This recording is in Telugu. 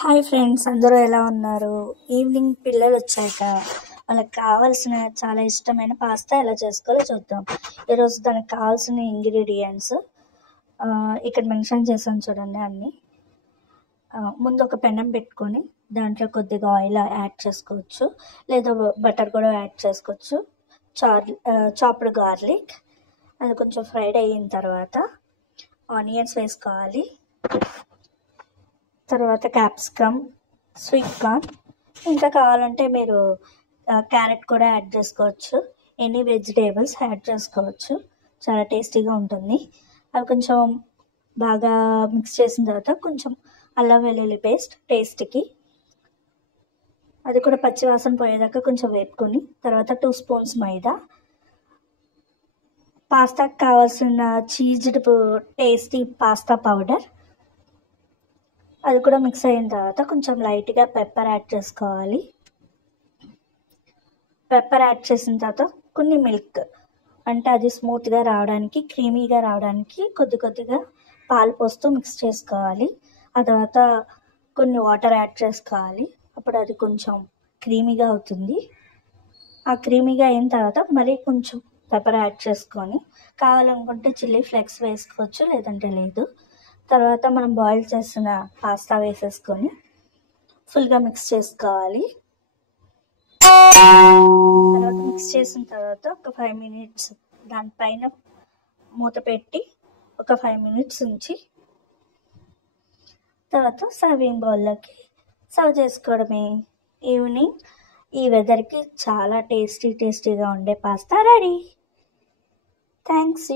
హాయ్ ఫ్రెండ్స్, అందరూ ఎలా ఉన్నారు? ఈవినింగ్ పిల్లలు వచ్చాక వాళ్ళకి కావాల్సిన చాలా ఇష్టమైన పాస్తా ఎలా చేసుకోవాలో చూద్దాం. ఈరోజు దానికి కావాల్సిన ఇంగ్రీడియంట్స్ ఇక్కడ మెన్షన్ చేశాను చూడండి అన్నీ. ముందు ఒక పెనం పెట్టుకొని దాంట్లో కొద్దిగా ఆయిల్ యాడ్ చేసుకోవచ్చు, లేదా బటర్ కూడా యాడ్ చేసుకోవచ్చు. చాప్డ్ గార్లిక్ అది కొంచెం ఫ్రైడ్ అయిన తర్వాత ఆనియన్స్ వేసుకోవాలి. తర్వాత క్యాప్సికమ్, స్వీట్ కార్న్, ఇంకా కావాలంటే మీరు క్యారెట్ కూడా యాడ్ చేసుకోవచ్చు. ఎనీ వెజిటేబుల్స్ యాడ్ చేసుకోవచ్చు, చాలా టేస్టీగా ఉంటుంది. అవి కొంచెం బాగా మిక్స్ చేసిన తర్వాత కొంచెం అల్లం వెల్లుల్లి పేస్ట్ టేస్ట్కి, అది కూడా పచ్చివాసన పోయేదాకా కొంచెం వేపుకొని, తర్వాత 2 స్పూన్స్ మైదా, పాస్తాకి కావాల్సిన చీజ్డ్ టేస్టీ పాస్తా పౌడర్, అది కూడా మిక్స్ అయిన తర్వాత కొంచెం లైట్గా పెప్పర్ యాడ్ చేసుకోవాలి. పెప్పర్ యాడ్ చేసిన తర్వాత కొన్ని మిల్క్, అంటే అది స్మూత్గా రావడానికి, క్రీమీగా రావడానికి కొద్దిగా పాలు పోస్తూ మిక్స్ చేసుకోవాలి. ఆ తర్వాత కొన్ని వాటర్ యాడ్ చేసుకోవాలి, అప్పుడు అది కొంచెం క్రీమీగా అవుతుంది. ఆ క్రీమీగా అయిన తర్వాత మరీ కొంచెం పెప్పర్ యాడ్ చేసుకొని, కావాలనుకుంటే చిల్లీ ఫ్లేక్స్ వేసుకోవచ్చు, లేదంటే లేదు. తర్వాత మనం బాయిల్ చేసిన పాస్తా వేసేసుకొని ఫుల్గా మిక్స్ చేసుకోవాలి. తర్వాత మిక్స్ చేసిన తర్వాత ఒక 5 మినిట్స్ దానిపైన మూత పెట్టి ఒక 5 మినిట్స్ ఉంచి తర్వాత సర్వింగ్ బౌల్లోకి సర్వ్ చేసుకోవడమే. ఈవినింగ్ ఈ వెదర్కి చాలా టేస్టీగా ఉండే పాస్తా రెడీ. థ్యాంక్స్.